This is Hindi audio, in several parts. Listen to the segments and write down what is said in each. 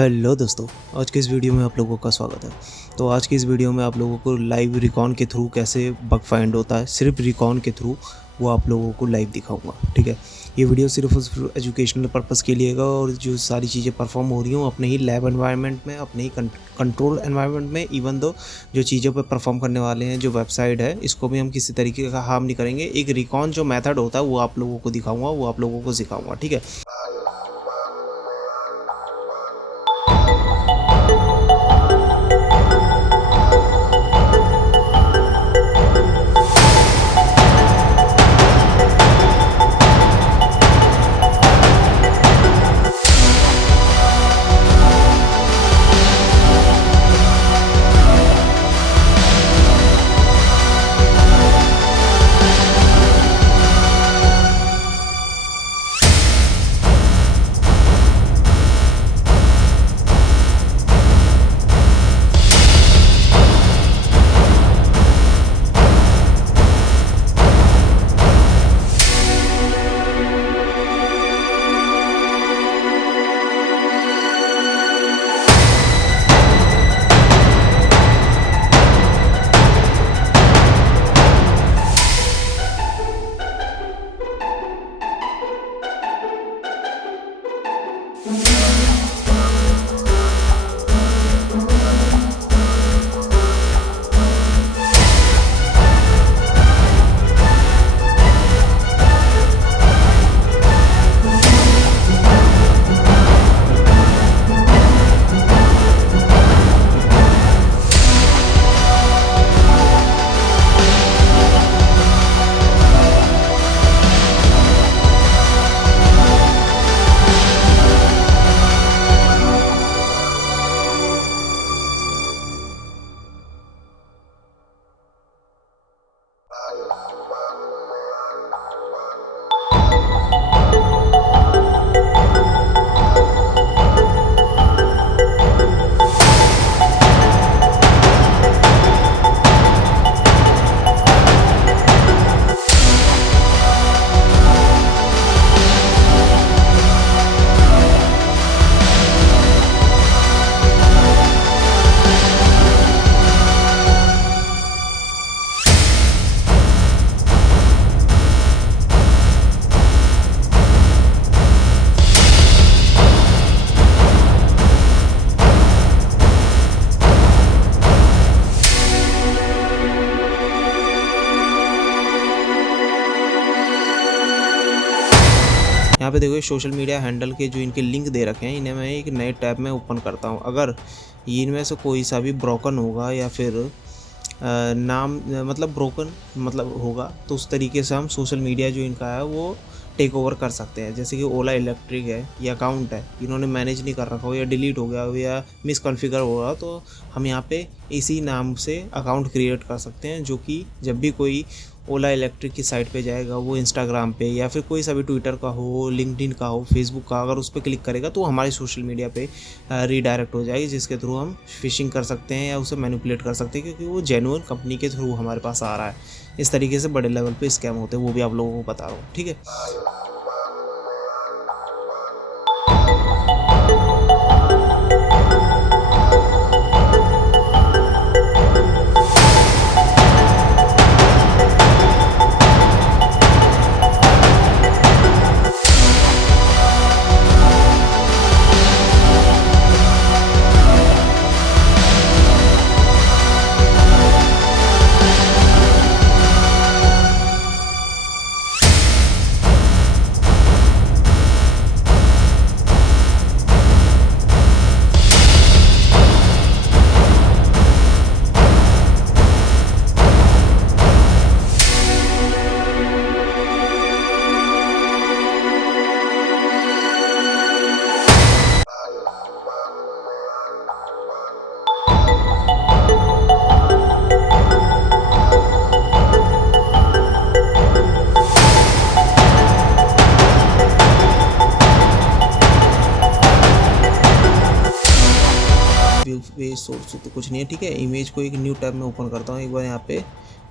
हेलो दोस्तों, आज के इस वीडियो में आप लोगों का स्वागत है। तो आज की इस वीडियो में आप लोगों को लाइव रिकॉन के थ्रू कैसे बग फाइंड होता है, सिर्फ रिकॉन के थ्रू वो आप लोगों को लाइव दिखाऊंगा। ठीक है, ये वीडियो सिर्फ एजुकेशनल पर्पस के लिए होगा और जो सारी चीज़ें परफॉर्म हो रही हूँ अपने ही लैब एनवायरनमेंट में, अपने ही कंट्रोल एनवायरनमेंट में, इवन दो जो चीज़ों पर परफॉर्म करने वाले हैं जो वेबसाइट है, इसको भी हम किसी तरीके का हार्म नहीं करेंगे। एक रिकॉन जो मेथड होता है वो आप लोगों को दिखाऊंगा, वो आप लोगों को सिखाऊंगा। ठीक है। यहाँ पे देखो सोशल मीडिया हैंडल के जो इनके लिंक दे रखे हैं, इन्हें मैं एक नए टैब में ओपन करता हूँ। अगर इनमें से कोई सा भी ब्रोकन होगा या फिर नाम मतलब ब्रोकन मतलब होगा, तो उस तरीके से हम सोशल मीडिया जो इनका है वो टेक ओवर कर सकते हैं। जैसे कि ओला इलेक्ट्रिक है, ये अकाउंट है, इन्होंने मैनेज नहीं कर रखा हो या डिलीट हो गया हो या मिसकॉन्फ़िगर हो रहा, तो हम यहाँ पे इसी नाम से अकाउंट क्रिएट कर सकते हैं, जो कि जब भी कोई ओला इलेक्ट्रिक की साइट पे जाएगा, वो इंस्टाग्राम पे या फिर कोई सा भी ट्विटर का हो, लिंक्डइन का हो, फेसबुक का, अगर उस पर क्लिक करेगा तो हमारे सोशल मीडिया पे रीडायरेक्ट हो जाएगी, जिसके थ्रू हम फिशिंग कर सकते हैं या उसे मैनिपुलेट कर सकते हैं, क्योंकि वो जेन्युइन कंपनी के थ्रू हमारे पास आ रहा है। इस तरीके से बड़े लेवल पे स्कैम होते हैं, वो भी आप लोगों को बता रहा हूँ। ठीक है। पे सोर्स तो कुछ नहीं है। ठीक है, इमेज को एक न्यू टैब में ओपन करता हूँ। एक बार यहाँ पे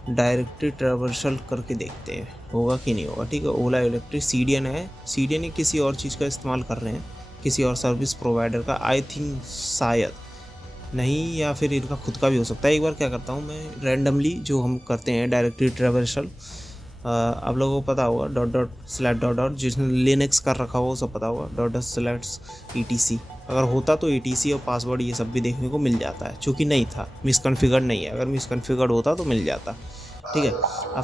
डायरेक्टली ट्रैवर्सल करके देखते हैं होगा कि नहीं होगा। ठीक है, ओला इलेक्ट्रिक CDN है, CDN किसी और चीज़ का इस्तेमाल कर रहे हैं, किसी और सर्विस प्रोवाइडर का, आई थिंक शायद नहीं, या फिर इनका खुद का भी हो सकता है। एक बार क्या करता हूँ मैं, रैंडमली जो हम करते हैं डायरेक्टरी ट्रैवर्सल, आप लोगों को पता होगा ././, जिसने लिनक्स कर रखा हो सब पता होगा .//etc। अगर होता तो etc और पासवर्ड ये सब भी देखने को मिल जाता है, चूँकि नहीं था, मिसकॉन्फ़िगर्ड नहीं है। अगर मिसकॉन्फ़िगर्ड होता तो मिल जाता। ठीक है, अब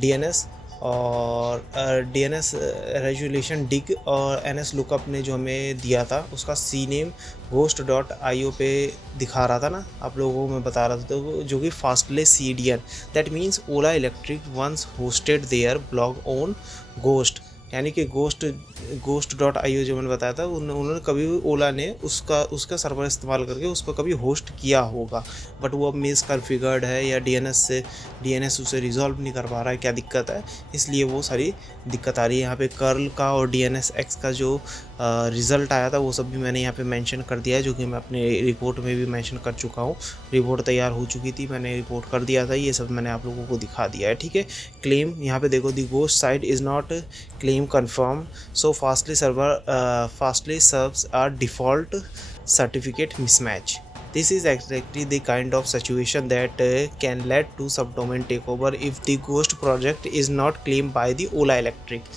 डीएनएस और डीएनएस रेजुलेशन डिग और एनएस लुकअप ने जो हमें दिया था उसका सी नेम ghost.io पे दिखा रहा था ना, आप लोगों को मैं बता रहा था, तो जो कि fastly CDN that means Ola electric once hosted their blog on Ghost, यानी कि ghost.io जो मैंने बताया था उन्होंने कभी ओला ने उसका सर्वर इस्तेमाल करके उस पर कभी होस्ट किया होगा, बट वो अब मिस कन्फिगर्ड है या डीएनएस उसे रिजॉल्व नहीं कर पा रहा है, क्या दिक्कत है, इसलिए वो सारी दिक्कत आ रही है। यहाँ पे कर्ल का और DNSX का जो रिज़ल्ट आया था वो सब भी मैंने यहाँ पे मेंशन कर दिया है, जो कि मैं अपने रिपोर्ट में भी मेंशन कर चुका हूँ। रिपोर्ट तैयार हो चुकी थी, मैंने रिपोर्ट कर दिया था, ये सब मैंने आप लोगों को दिखा दिया है। ठीक है, क्लेम यहाँ पे देखो, the ghost site is not claim confirmed, so fastly serves a default certificate mismatch. This is exactly the kind of situation that can lead to subdomain takeover if the ghost project is not claimed by the Ola Electric,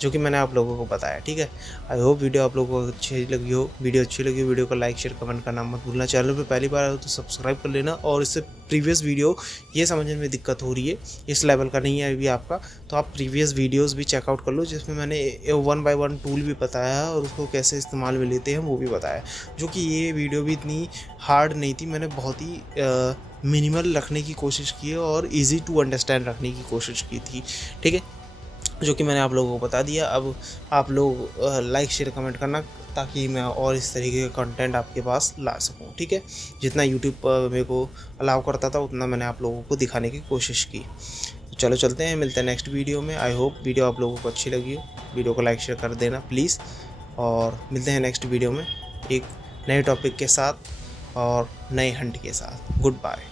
जो कि मैंने आप लोगों को बताया। ठीक है, आई होप वीडियो आप लोगों को अच्छी लगी हो। वीडियो को लाइक शेयर कमेंट करना मत भूलना। चैनल पे पहली बार आए हो तो सब्सक्राइब कर लेना। और इससे प्रीवियस वीडियो ये समझने में दिक्कत हो रही है, इस लेवल का नहीं है अभी आपका, तो आप प्रीवियस वीडियोस भी चेकआउट कर लो, जिसमें मैंने 1 by 1 टूल भी बताया और उसको कैसे इस्तेमाल में लेते हैं वो भी बताया, जो कि ये वीडियो भी इतनी हार्ड नहीं थी। मैंने बहुत ही मिनिमल रखने की कोशिश की है और ईजी टू अंडरस्टैंड रखने की कोशिश की थी। ठीक है, जो कि मैंने आप लोगों को बता दिया। अब आप लोग लाइक शेयर कमेंट करना, ताकि मैं और इस तरीके का कंटेंट आपके पास ला सकूं। ठीक है, जितना यूट्यूब पर मेरे को अलाउ करता था उतना मैंने आप लोगों को दिखाने की कोशिश की। तो चलो चलते हैं, मिलते हैं नेक्स्ट वीडियो में। आई होप वीडियो आप लोगों को अच्छी लगी हो। वीडियो को लाइक शेयर कर देना प्लीज़, और मिलते हैं नेक्स्ट वीडियो में एक नए टॉपिक के साथ और नए हंट के साथ। Good bye.